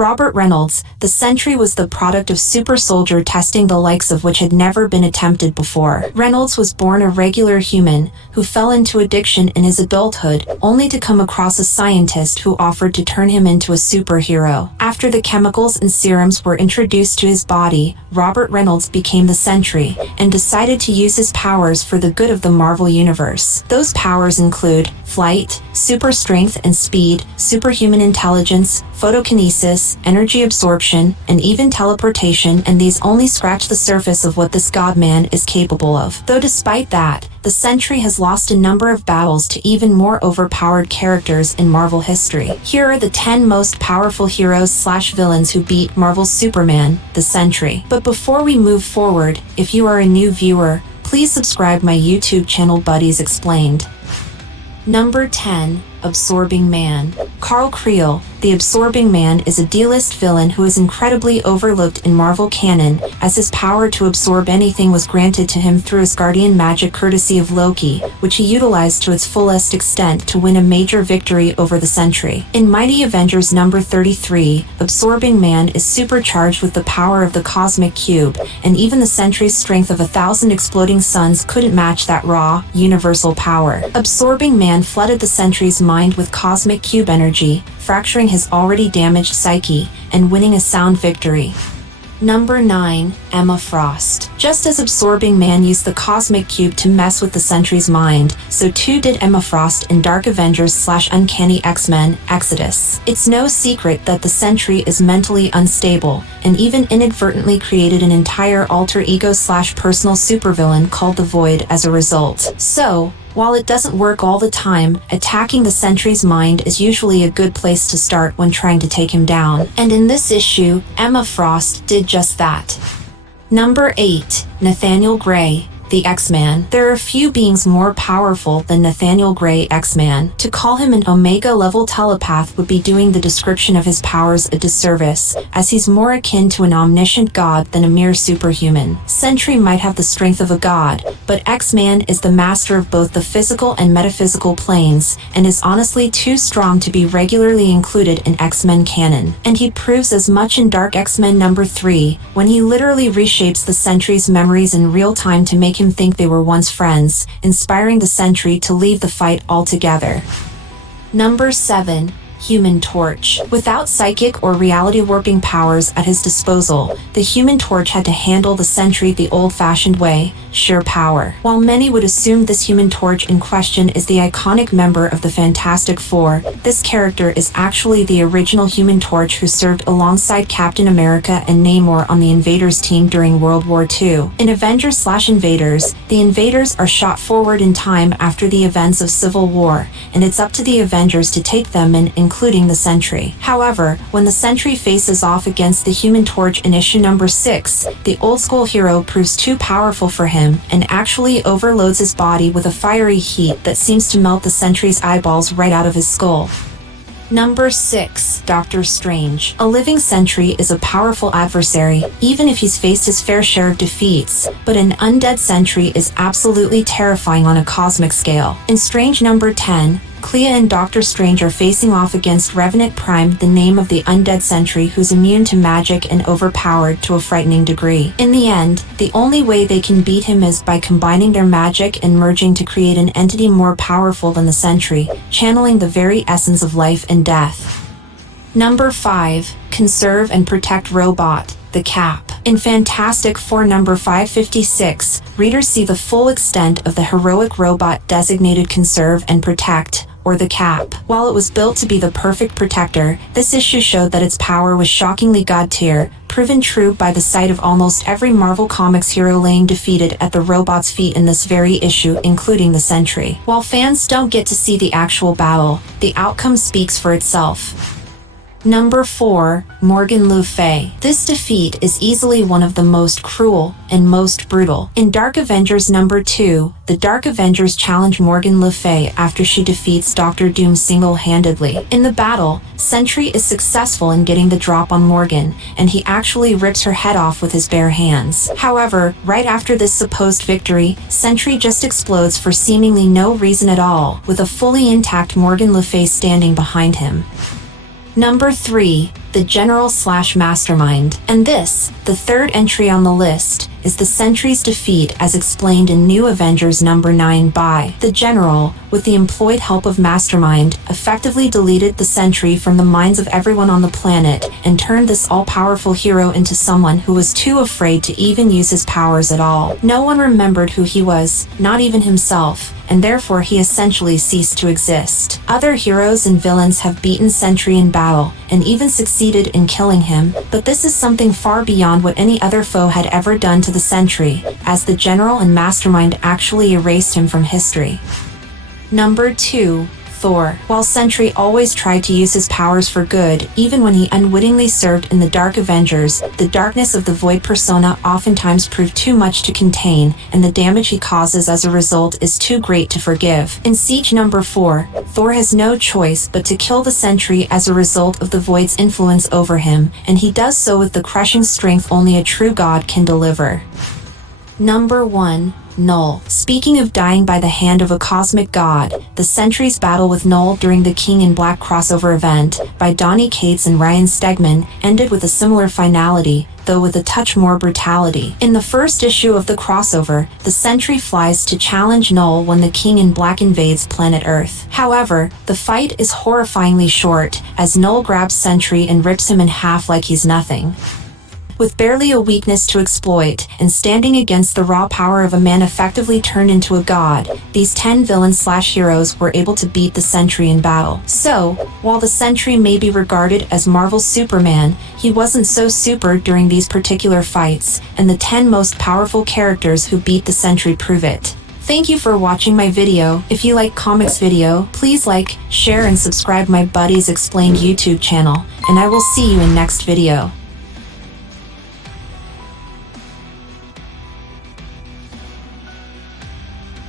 Robert Reynolds, the Sentry, was the product of super soldier testing the likes of which had never been attempted before. Reynolds was born a regular human who fell into addiction in his adulthood, only to come across a scientist who offered to turn him into a superhero. After the chemicals and serums were introduced to his body, Robert Reynolds became the Sentry and decided to use his powers for the good of the Marvel Universe. Those powers include flight, super strength and speed, superhuman intelligence, photokinesis, energy absorption, and even teleportation, and these only scratch the surface of what this God-man is capable of. Though despite that, the Sentry has lost a number of battles to even more overpowered characters in Marvel history. Here are the 10 most powerful heroes/villains who beat Marvel's Superman, the Sentry. But before we move forward, if you are a new viewer, please subscribe my YouTube channel Buddies Explained. Number 10. Absorbing Man. Carl Creel, the Absorbing Man, is a D-list villain who is incredibly overlooked in Marvel canon, as his power to absorb anything was granted to him through Asgardian magic courtesy of Loki, which he utilized to its fullest extent to win a major victory over the Sentry. In Mighty Avengers number 33, Absorbing Man is supercharged with the power of the Cosmic Cube, and even the Sentry's strength of 1,000 exploding suns couldn't match that raw, universal power. Absorbing Man flooded the Sentry's mind with Cosmic Cube energy, fracturing his already damaged psyche, and winning a sound victory. Number 9. Emma Frost. Just as Absorbing Man used the Cosmic Cube to mess with the Sentry's mind, so too did Emma Frost in Dark Avengers/Uncanny X-Men Exodus. It's no secret that the Sentry is mentally unstable, and even inadvertently created an entire alter ego/personal supervillain called the Void as a result. So, while it doesn't work all the time, attacking the Sentry's mind is usually a good place to start when trying to take him down. And in this issue, Emma Frost did just that. Number 8. Nathaniel Gray, the X-Man. There are few beings more powerful than Nathaniel Gray, X-Man. To call him an Omega-level telepath would be doing the description of his powers a disservice, as he's more akin to an omniscient god than a mere superhuman. Sentry might have the strength of a god, but X-Man is the master of both the physical and metaphysical planes, and is honestly too strong to be regularly included in X-Men canon. And he proves as much in Dark X-Men number 3, when he literally reshapes the Sentry's memories in real time to make him think they were once friends, inspiring the Sentry to leave the fight altogether. Number 7. Human Torch. Without psychic or reality-warping powers at his disposal, the Human Torch had to handle the Sentry the old-fashioned way, sheer power. While many would assume this Human Torch in question is the iconic member of the Fantastic Four, this character is actually the original Human Torch who served alongside Captain America and Namor on the Invaders team during World War II. In Avengers/Invaders, the Invaders are shot forward in time after the events of Civil War, and it's up to the Avengers to take them in, including the Sentry. However, when the Sentry faces off against the Human Torch in issue number 6, the old-school hero proves too powerful for him and actually overloads his body with a fiery heat that seems to melt the Sentry's eyeballs right out of his skull. Number 6. Doctor Strange. A living Sentry is a powerful adversary, even if he's faced his fair share of defeats, but an undead Sentry is absolutely terrifying on a cosmic scale. In Strange number 10, Clea and Doctor Strange are facing off against Revenant Prime, the name of the undead Sentry who's immune to magic and overpowered to a frightening degree. In the end, the only way they can beat him is by combining their magic and merging to create an entity more powerful than the Sentry, channeling the very essence of life and death. Number 5. Conserve and Protect Robot, the Cap. In Fantastic Four number 556, readers see the full extent of the heroic robot designated Conserve and Protect, or the Cap. While it was built to be the perfect protector, this issue showed that its power was shockingly god-tier, proven true by the sight of almost every Marvel Comics hero laying defeated at the robot's feet in this very issue, including the Sentry. While fans don't get to see the actual battle, the outcome speaks for itself. Number 4. Morgan Le Fay. This defeat is easily one of the most cruel and most brutal. In Dark Avengers number 2, the Dark Avengers challenge Morgan Le Fay after she defeats Doctor Doom single-handedly. In the battle, Sentry is successful in getting the drop on Morgan, and he actually rips her head off with his bare hands. However, right after this supposed victory, Sentry just explodes for seemingly no reason at all, with a fully intact Morgan Le Fay standing behind him. Number 3. The General/Mastermind. And this, the third entry on the list, is the Sentry's defeat as explained in New Avengers number 9 by the General, with the employed help of Mastermind, effectively deleted the Sentry from the minds of everyone on the planet and turned this all-powerful hero into someone who was too afraid to even use his powers at all. No one remembered who he was, not even himself, and therefore he essentially ceased to exist. Other heroes and villains have beaten Sentry in battle, and even succeeded in killing him, but this is something far beyond what any other foe had ever done to the Sentry, as the General and Mastermind actually erased him from history. Number 2. Thor. While Sentry always tried to use his powers for good, even when he unwittingly served in the Dark Avengers, the darkness of the Void persona oftentimes proved too much to contain, and the damage he causes as a result is too great to forgive. In Siege number 4, Thor has no choice but to kill the Sentry as a result of the Void's influence over him, and he does so with the crushing strength only a true god can deliver. Number 1. Null. Speaking of dying by the hand of a cosmic god, the Sentry's battle with Null during the King in Black crossover event, by Donny Cates and Ryan Stegman, ended with a similar finality, though with a touch more brutality. In the first issue of the crossover, the Sentry flies to challenge Null when the King in Black invades planet Earth. However, the fight is horrifyingly short, as Null grabs Sentry and rips him in half like he's nothing. With barely a weakness to exploit, and standing against the raw power of a man effectively turned into a god, these 10 villains/heroes were able to beat the Sentry in battle. So, while the Sentry may be regarded as Marvel's Superman, he wasn't so super during these particular fights, and the 10 most powerful characters who beat the Sentry prove it. Thank you for watching my video. If you like comics video, please like, share and subscribe my Buddies Explained YouTube channel, and I will see you in next video.